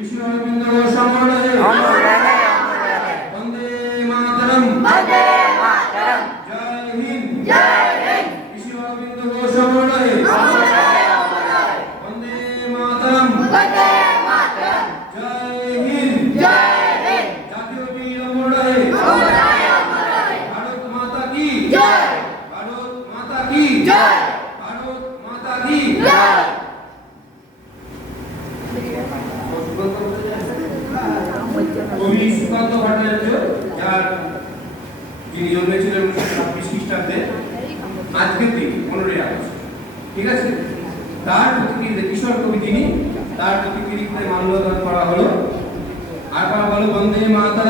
ऋषि अरविंद घोष अमर रहे, वंदे मातरम, जय हिंद। ऋषि अरविंद घोष अमर रहे, वंदे मातरम, जय हिंद। জাতীয় বীর অমর রহে, ভারত মাতা কি জয়, ভারত মাতা কি জয়, ভারত মাতা কি জয়। কবি সুকান্ত ভট্টাচার্য, যার যিনি জন্মেছিলেন 1926 খ্রিস্টাব্দে, আজকের দিন 15ই আগস্ট, ঠিক আছে, তার প্রতিকৃতিতে কিশোর কবি তিনি, তার প্রতিকৃতিতে মাল্যদান করা হলো। আর বলো বন্দে মাতা